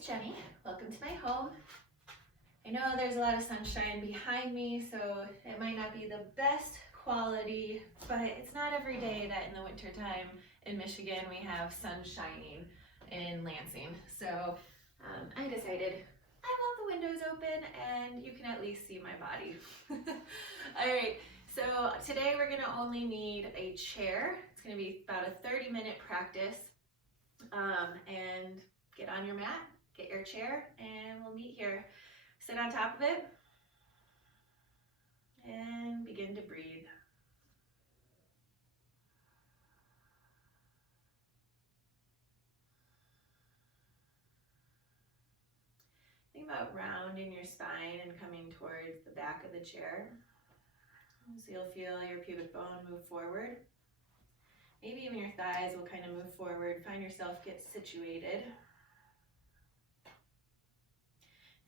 it's Jenny. Welcome to my home. I know there's a lot of sunshine behind me, so it might not be the best quality, but it's not every day that in the wintertime in Michigan we have sun shining in Lansing. So I decided I want the windows open and you can at least see my body. All right, so today we're gonna only need a chair. It's gonna be about a 30-minute practice. And get on your mat, get your chair, and we'll meet here. Sit on top of it and begin to breathe. Think about rounding your spine and coming towards the back of the chair. So you'll feel your pubic bone move forward. Maybe even your thighs will kind of move forward. Find yourself get situated.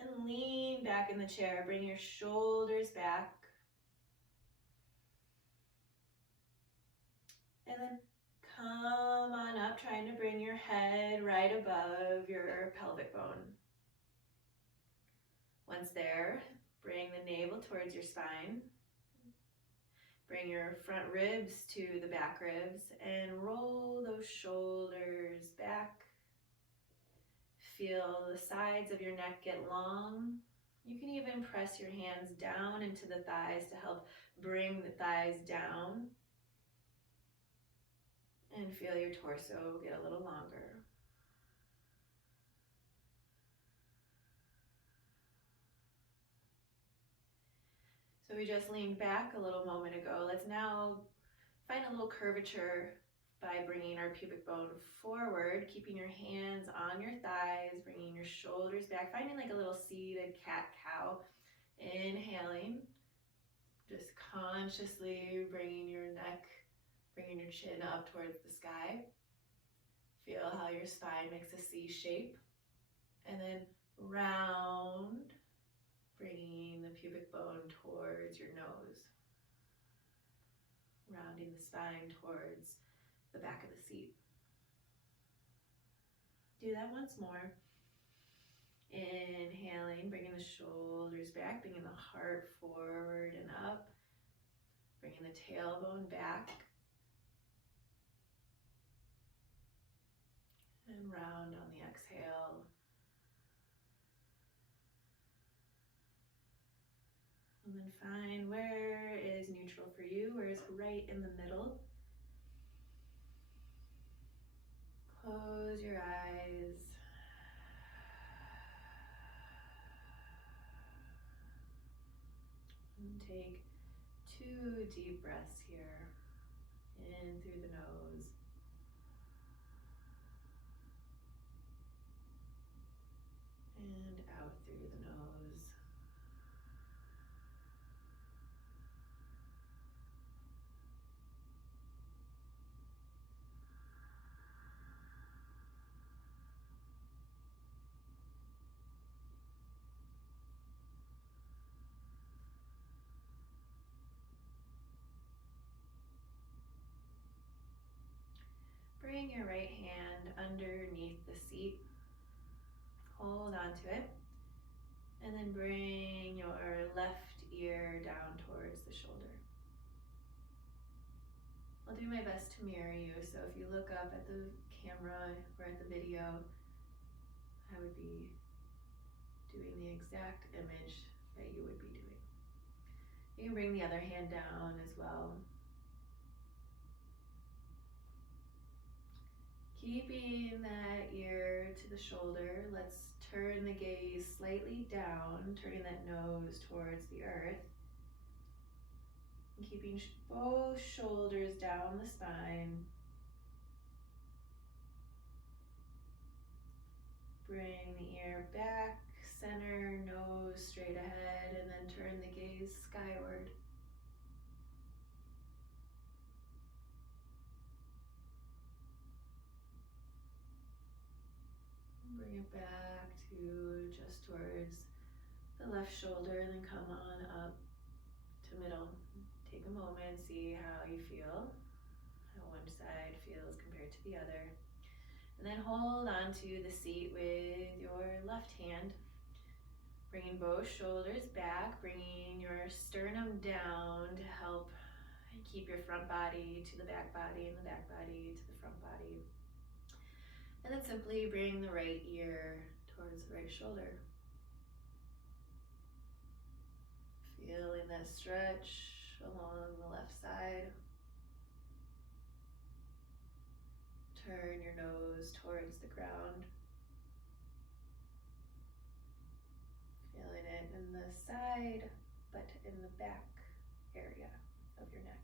And lean back in the chair. Bring your shoulders back. And then come on up, trying to bring your head right above your pelvic bone. Once there, bring the navel towards your spine. Bring your front ribs to the back ribs and roll those shoulders back. Feel the sides of your neck get long. You can even press your hands down into the thighs to help bring the thighs down. And feel your torso get a little longer. So we just leaned back a little moment ago. Let's now find a little curvature by bringing our pubic bone forward, keeping your hands on your thighs, bringing your shoulders back, finding like a little seated cat-cow. Inhaling, just consciously bringing your neck, bringing your chin up towards the sky. Feel how your spine makes a C shape. And then round, bringing the pubic bone towards your nose. Rounding the spine towards the back of the seat. Do that once more. Inhaling, bringing the shoulders back, bringing the heart forward and up. Bringing the tailbone back. And round on the exhale. And then find where is neutral for you, where is right in the middle. Close your eyes. And take 2 deep breaths here. In through the nose. And out through the nose. Bring your right hand underneath the seat. Hold on to it. And then bring your left ear down towards the shoulder. I'll do my best to mirror you, so if you look up at the camera or at the video, I would be doing the exact image that you would be doing. You can bring the other hand down as well. Keeping that ear to the shoulder, let's turn the gaze slightly down, turning that nose towards the earth. And keeping both shoulders down the spine. Bring the ear back, center, nose straight ahead, and then turn the gaze skyward. Bring it back to just towards the left shoulder, and then come on up to middle. Take a moment, see how you feel, how one side feels compared to the other. And then hold on to the seat with your left hand. Bringing both shoulders back, bringing your sternum down to help keep your front body to the back body and the back body to the front body. And then simply bring the right ear towards the right shoulder. Feeling that stretch along the left side. Turn your nose towards the ground. Feeling it in the side, but in the back area of your neck.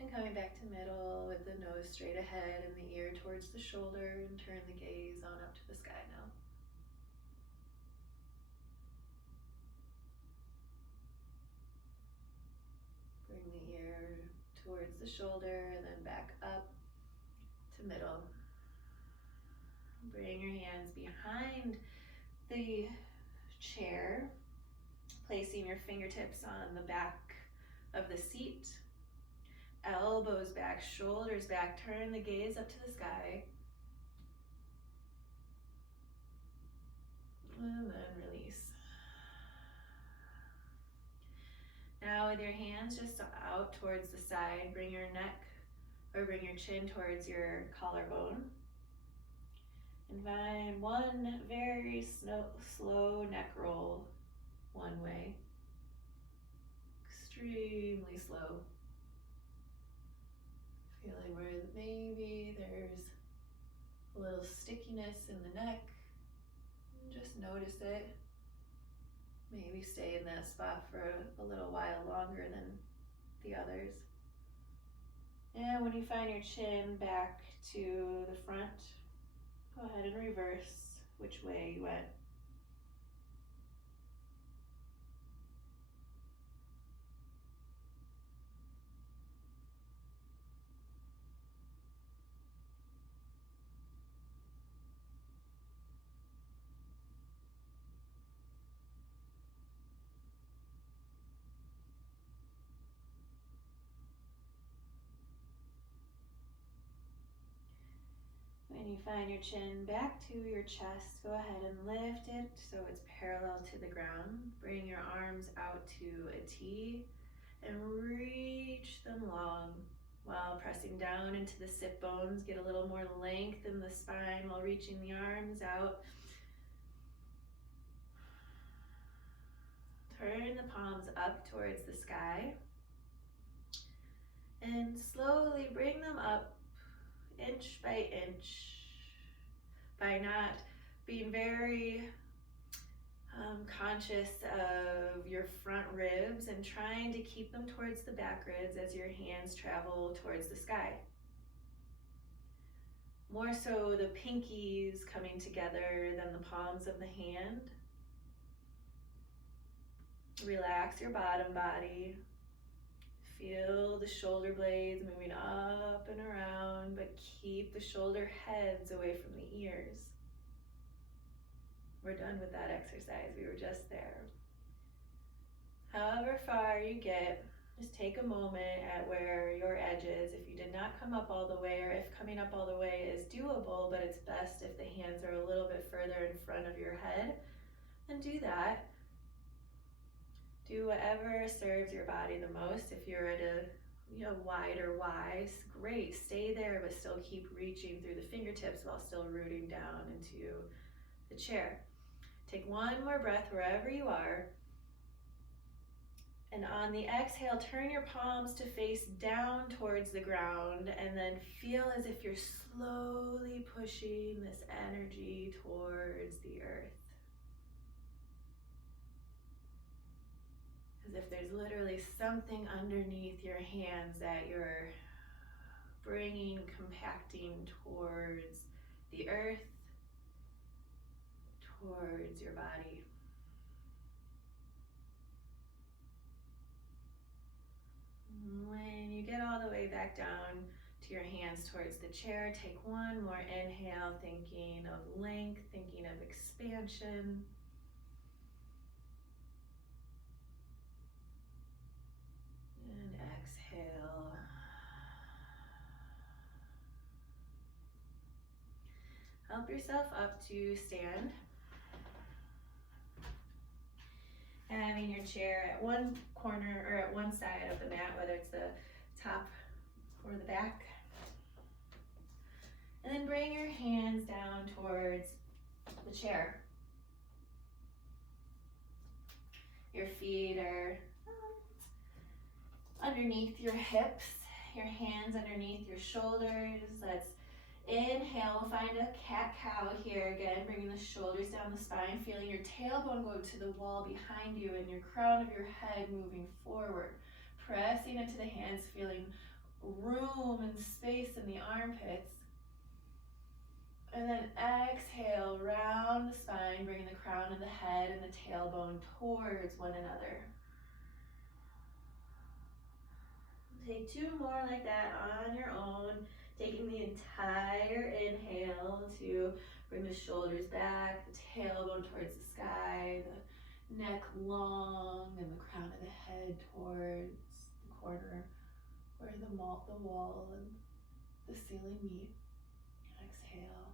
And coming back to middle with the nose straight ahead and the ear towards the shoulder, and turn the gaze on up to the sky now. Bring the ear towards the shoulder, and then back up to middle. Bring your hands behind the chair, placing your fingertips on the back of the seat. Elbows back, shoulders back, turn the gaze up to the sky. And then release. Now with your hands just out towards the side, bring your neck or bring your chin towards your collarbone. And find one very slow neck roll one way. Extremely slow. Feeling where maybe there's a little stickiness in the neck. Just notice it. Maybe stay in that spot for a little while longer than the others. And when you find your chin back to the front, go ahead and reverse which way you went. When you find your chin back to your chest, go ahead and lift it so it's parallel to the ground. Bring your arms out to a T and reach them long while pressing down into the sit bones. Get a little more length in the spine while reaching the arms out. Turn the palms up towards the sky and slowly bring them up inch by inch, by not being very conscious of your front ribs and trying to keep them towards the back ribs as your hands travel towards the sky. More so the pinkies coming together than the palms of the hand. Relax your bottom body. Feel the shoulder blades moving up and around, but keep the shoulder heads away from the ears. We're done with that exercise. We were just there. However far you get, just take a moment at where your edge is. If you did not come up all the way, or if coming up all the way is doable, but it's best if the hands are a little bit further in front of your head, then do that. Do whatever serves your body the most. If you're at a wider Y, great, stay there, but still keep reaching through the fingertips while still rooting down into the chair. Take one more breath wherever you are. And on the exhale, turn your palms to face down towards the ground, and then feel as if you're slowly pushing this energy towards the earth. As if there's literally something underneath your hands that you're bringing, compacting towards the earth, towards your body. When you get all the way back down to your hands towards the chair, take one more inhale, thinking of length, thinking of expansion. And exhale. Help yourself up to stand. Having your chair at one corner or at one side of the mat, whether it's the top or the back. And then bring your hands down towards the chair. Your feet are underneath your hips, your hands underneath your shoulders. Let's inhale, we'll find a cat-cow here again, bringing the shoulders down the spine, feeling your tailbone go to the wall behind you and your crown of your head moving forward. Pressing into the hands, feeling room and space in the armpits. And then exhale, round the spine, bringing the crown of the head and the tailbone towards one another. Take two more like that on your own, taking the entire inhale to bring the shoulders back, the tailbone towards the sky, the neck long, and the crown of the head towards the corner where the wall and the ceiling meet. Exhale.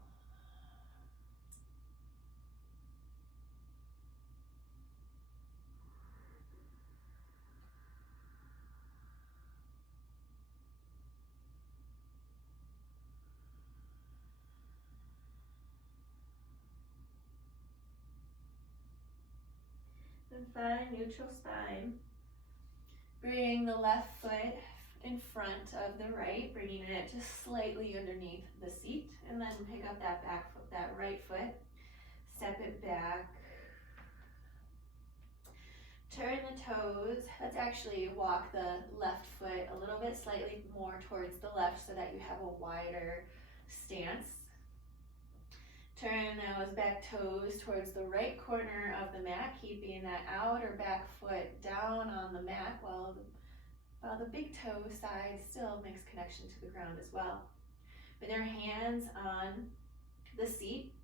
And find neutral spine. Bring the left foot in front of the right, bringing it just slightly underneath the seat, and then pick up that back foot, that right foot, step it back. Turn the toes. Let's actually walk the left foot a little bit slightly more towards the left so that you have a wider stance. Turn those back toes towards the right corner of the mat, keeping that outer back foot down on the mat while the big toe side still makes connection to the ground as well. With your hands on the seat,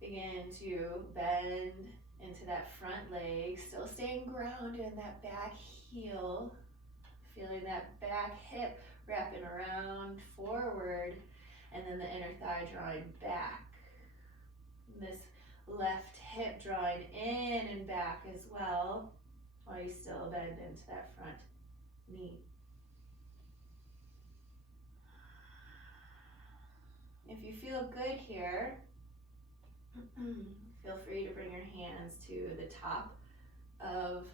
begin to bend into that front leg, still staying grounded in that back heel, feeling that back hip wrapping around forward, and then the inner thigh drawing back. This left hip drawing in and back as well, while you still bend into that front knee. If you feel good here, feel free to bring your hands to the top of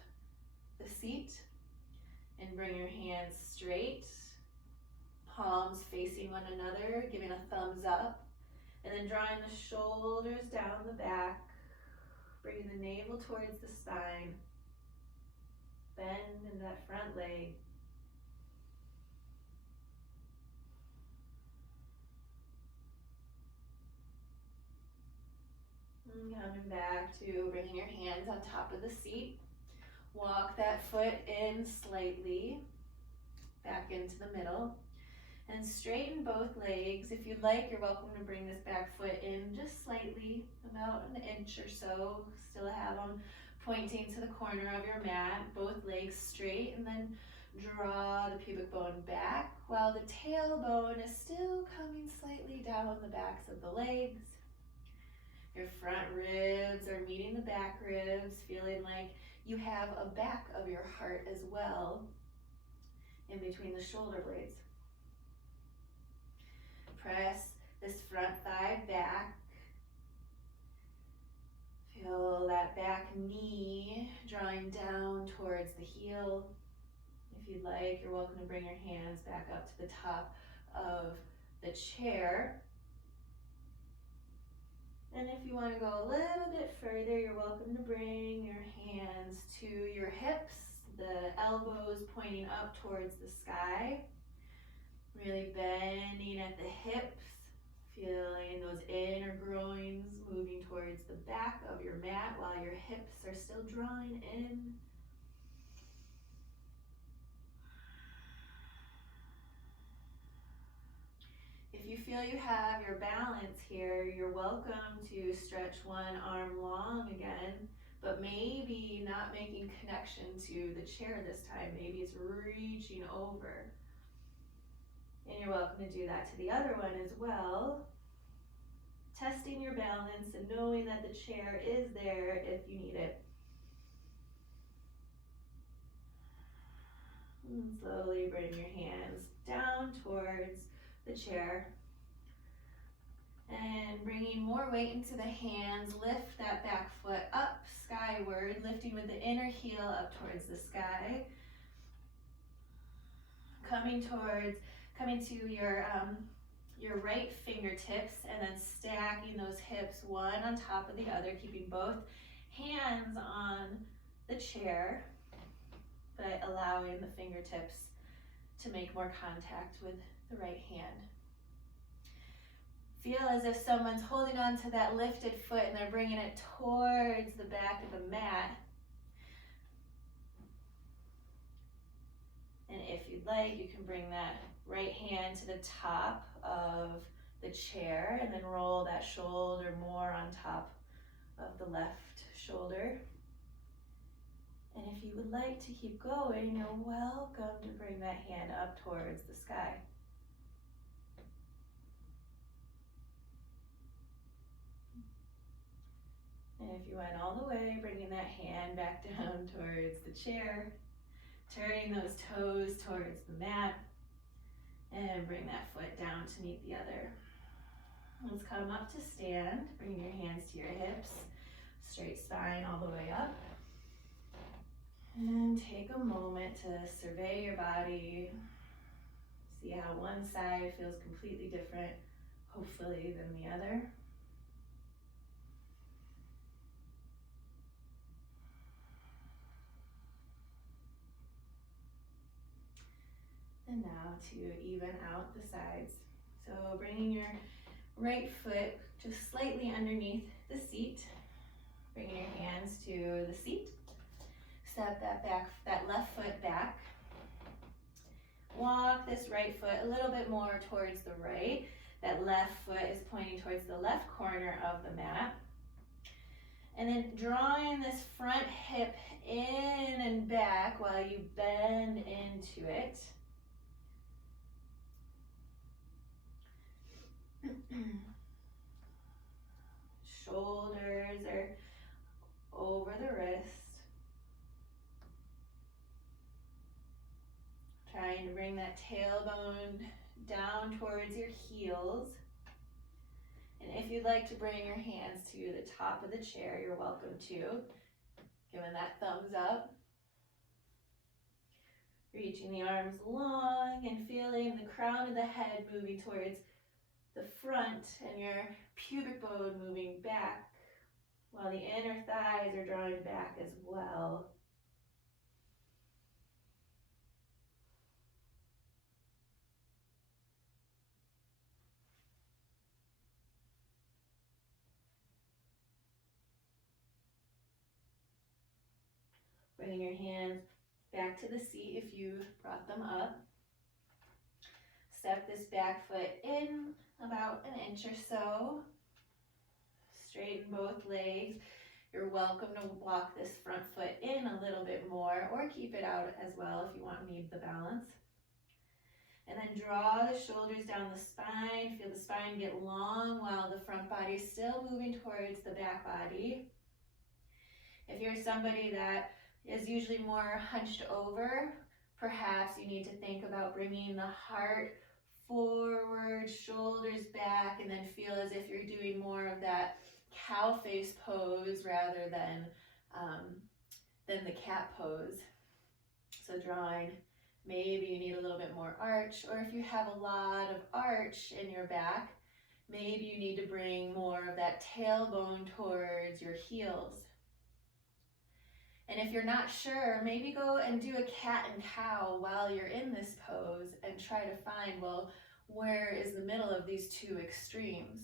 the seat and bring your hands straight, palms facing one another, giving a thumbs up. And then drawing the shoulders down the back, bringing the navel towards the spine, bend in that front leg. And coming back to bringing your hands on top of the seat. Walk that foot in slightly, back into the middle. And straighten both legs. If you'd like, you're welcome to bring this back foot in just slightly, about an inch or so. Still have them pointing to the corner of your mat, both legs straight, and then draw the pubic bone back while the tailbone is still coming slightly down the backs of the legs. Your front ribs are meeting the back ribs, feeling like you have a back of your heart as well in between the shoulder blades. Press this front thigh back. Feel that back knee drawing down towards the heel. If you'd like, you're welcome to bring your hands back up to the top of the chair. And if you want to go a little bit further, you're welcome to bring your hands to your hips, the elbows pointing up towards the sky. Really bending at the hips, feeling those inner groins moving towards the back of your mat while your hips are still drawing in. If you feel you have your balance here, you're welcome to stretch one arm long again, but maybe not making connection to the chair this time. Maybe it's reaching over. And you're welcome to do that to the other one as well. testing your balance and knowing that the chair is there if you need it. And slowly bring your hands down towards the chair. And bringing more weight into the hands, lift that back foot up skyward, lifting with the inner heel up towards the sky. Coming to your right fingertips, and then stacking those hips one on top of the other, keeping both hands on the chair, but allowing the fingertips to make more contact with the right hand. Feel as if someone's holding on to that lifted foot and they're bringing it towards the back of the mat. And if you'd like, you can bring that right hand to the top of the chair and then roll that shoulder more on top of the left shoulder. And if you would like to keep going, you're welcome to bring that hand up towards the sky. And if you went all the way, bringing that hand back down towards the chair, turning those toes towards the mat, and bring that foot down to meet the other. Let's come up to stand, bring your hands to your hips, straight spine all the way up. And take a moment to survey your body, see how one side feels completely different, hopefully, than the other. And now to even out the sides. So bringing your right foot just slightly underneath the seat, bringing your hands to the seat. Step that left foot back. Walk this right foot a little bit more towards the right. That left foot is pointing towards the left corner of the mat. And then drawing this front hip in and back while you bend into it. Shoulders are over the wrist. Trying to bring that tailbone down towards your heels. And if you'd like to bring your hands to the top of the chair, you're welcome to. Giving that thumbs up. Reaching the arms long and feeling the crown of the head moving towards the front and your pubic bone moving back while the inner thighs are drawing back as well. Bringing your hands back to the seat if you brought them up. Step this back foot in about an inch or so. Straighten both legs. You're welcome to walk this front foot in a little bit more or keep it out as well if you want to need the balance. And then draw the shoulders down the spine. Feel the spine get long while the front body is still moving towards the back body. If you're somebody that is usually more hunched over, perhaps you need to think about bringing the heart forward, shoulders back, and then feel as if you're doing more of that cow face pose rather than the cat pose. So drawing, maybe you need a little bit more arch, or if you have a lot of arch in your back, maybe you need to bring more of that tailbone towards your heels. And if you're not sure, maybe go and do a cat and cow while you're in this pose and try to find, well, where is the middle of these two extremes?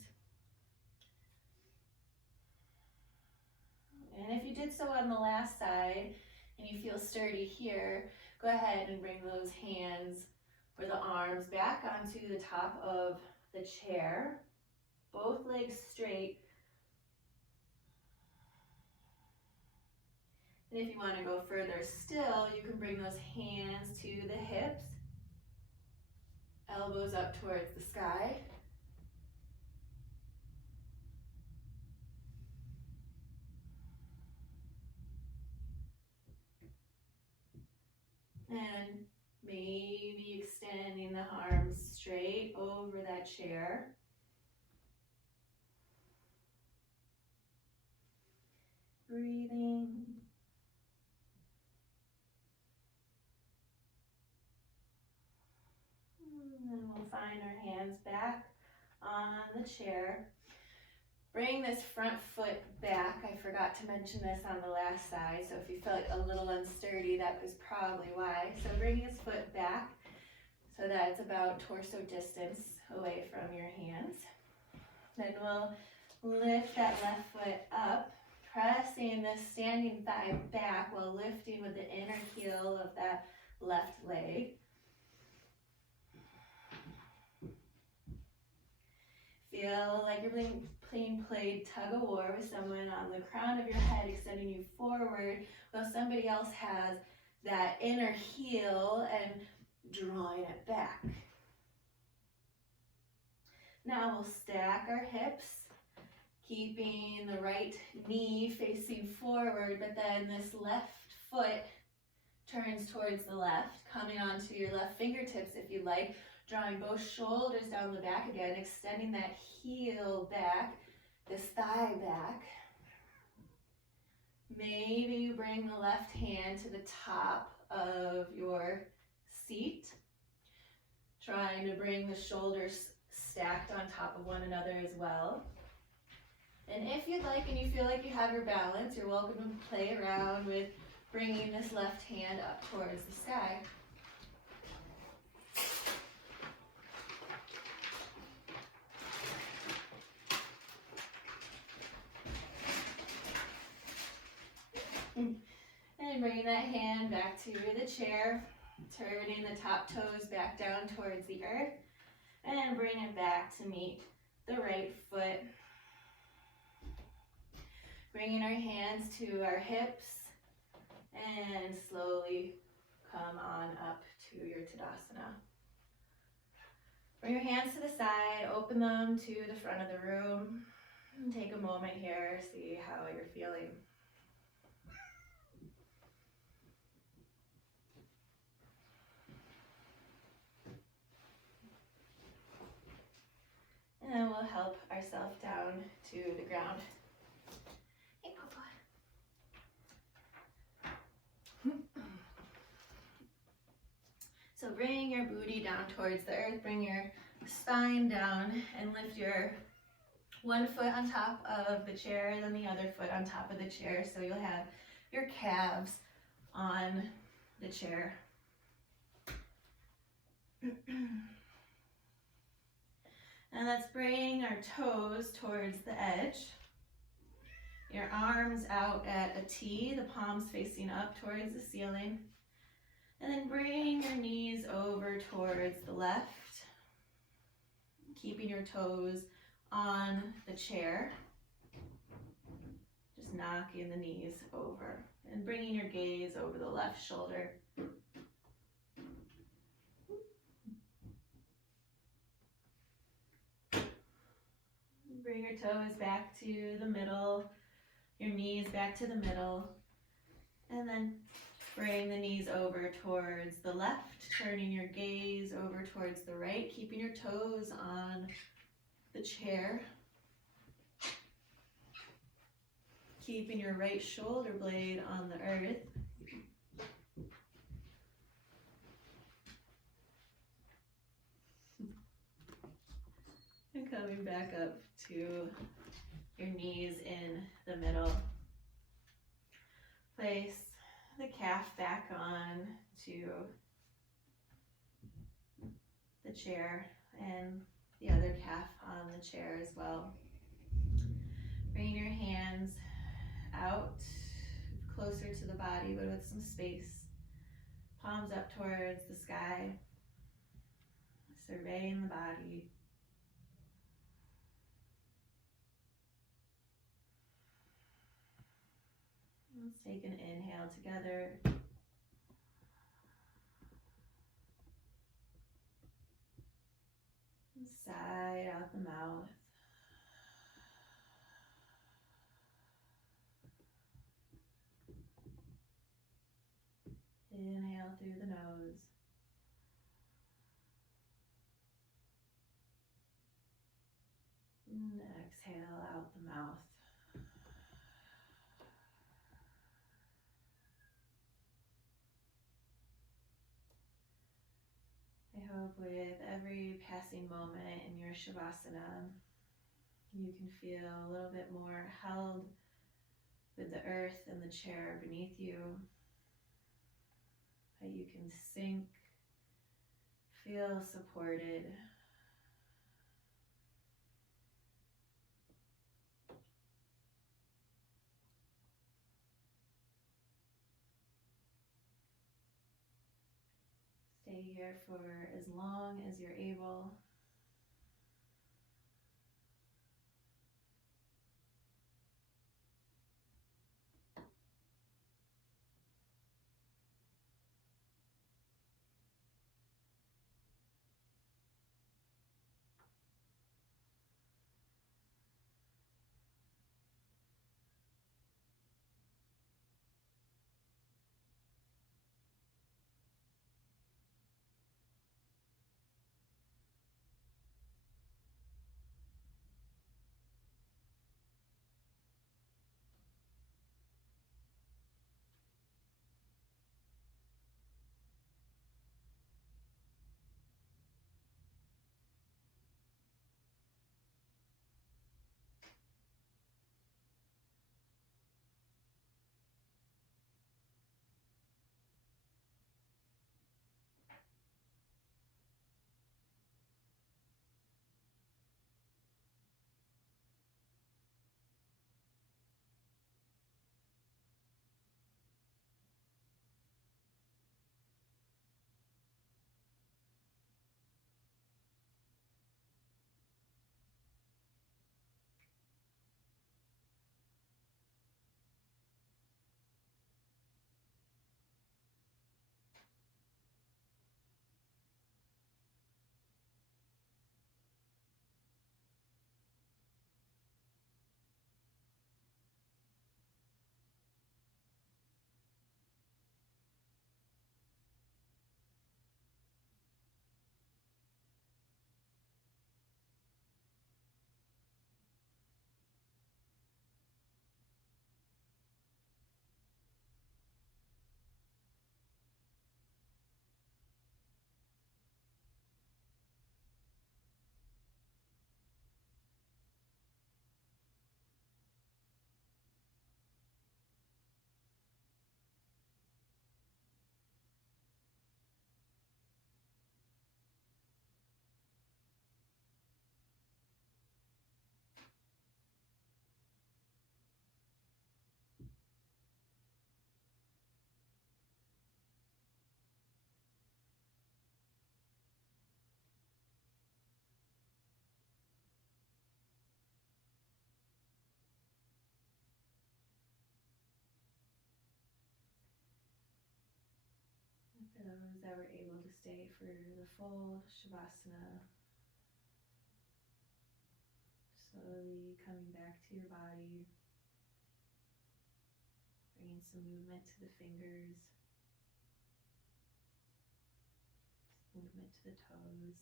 And if you did so on the last side and you feel sturdy here, go ahead and bring those hands or the arms back onto the top of the chair, both legs straight. And if you want to go further still, you can bring those hands to the hips, elbows up towards the sky. And maybe extending the arms straight over that chair. Breathing. And then we'll find our hands back on the chair. Bring this front foot back. I forgot to mention this on the last side, so if you felt a little unsturdy, that was probably why. So bring this foot back so that it's about torso distance away from your hands. Then we'll lift that left foot up, pressing the standing thigh back while lifting with the inner heel of that left leg. Feel like you're playing tug of war with someone on the crown of your head, extending you forward, while somebody else has that inner heel and drawing it back. Now we'll stack our hips, keeping the right knee facing forward, but then this left foot turns towards the left, coming onto your left fingertips if you like, drawing both shoulders down the back again, extending that heel back, this thigh back. Maybe you bring the left hand to the top of your seat, trying to bring the shoulders stacked on top of one another as well. And if you'd like and you feel like you have your balance, you're welcome to play around with bringing this left hand up towards the sky. And bringing that hand back to the chair, turning the top toes back down towards the earth, and bring it back to meet the right foot. Bringing our hands to our hips, and slowly come on up to your Tadasana. Bring your hands to the side, open them to the front of the room, and take a moment here, see how you're feeling. And we'll help ourselves down to the ground. Hey, Papa. So bring your booty down towards the earth, bring your spine down, and lift your one foot on top of the chair, and then the other foot on top of the chair, so you'll have your calves on the chair. And let's bring our toes towards the edge. Your arms out at a T, the palms facing up towards the ceiling. And then bring your knees over towards the left, keeping your toes on the chair. Just knocking the knees over and bringing your gaze over the left shoulder. Bring your toes back to the middle, your knees back to the middle, and then bring the knees over towards the left, turning your gaze over towards the right, keeping your toes on the chair, keeping your right shoulder blade on the earth. And coming back up to your knees in the middle. Place the calf back on to the chair and the other calf on the chair as well. Bring your hands out closer to the body but with some space. Palms up towards the sky. Surveying the body. Let's take an inhale together. And sigh out the mouth. Inhale through the nose. Exhale out the mouth. I hope with every passing moment in your Shavasana, you can feel a little bit more held with the earth and the chair beneath you, that you can sink, feel supported. Stay here for as long as you're able. And for those that were able to stay for the full Shavasana, slowly coming back to your body, bringing some movement to the fingers, movement to the toes.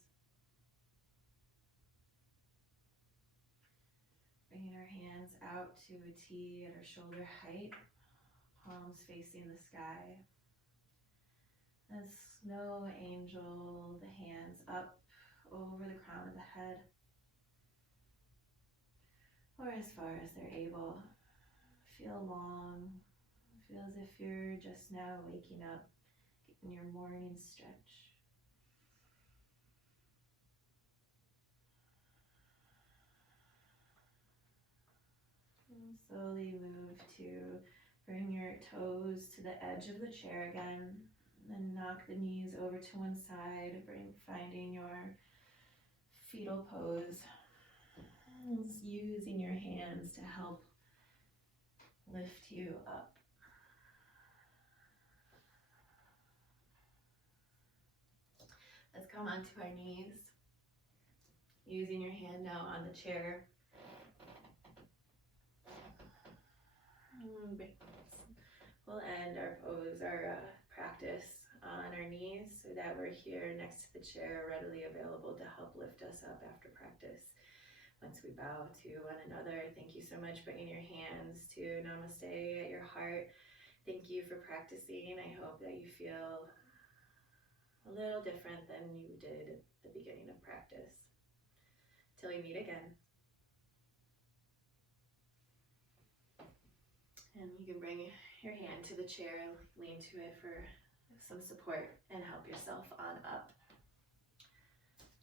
Bringing our hands out to a T at our shoulder height, palms facing the sky. A snow angel, the hands up over the crown of the head, or as far as they're able. Feel long, feel as if you're just now waking up, getting your morning stretch. And slowly move to bring your toes to the edge of the chair again. Then knock the knees over to one side, finding your fetal pose. Using your hands to help lift you up. Let's come onto our knees. Using your hand now on the chair. We'll end our pose, our practice on our knees so that we're here next to the chair, readily available to help lift us up after practice. Once we bow to one another, thank you so much, bringing your hands to namaste at your heart. Thank you for practicing. I hope that you feel a little different than you did at the beginning of practice. Till we meet again. And you can bring your hand to the chair, lean to it for some support, and help yourself on up.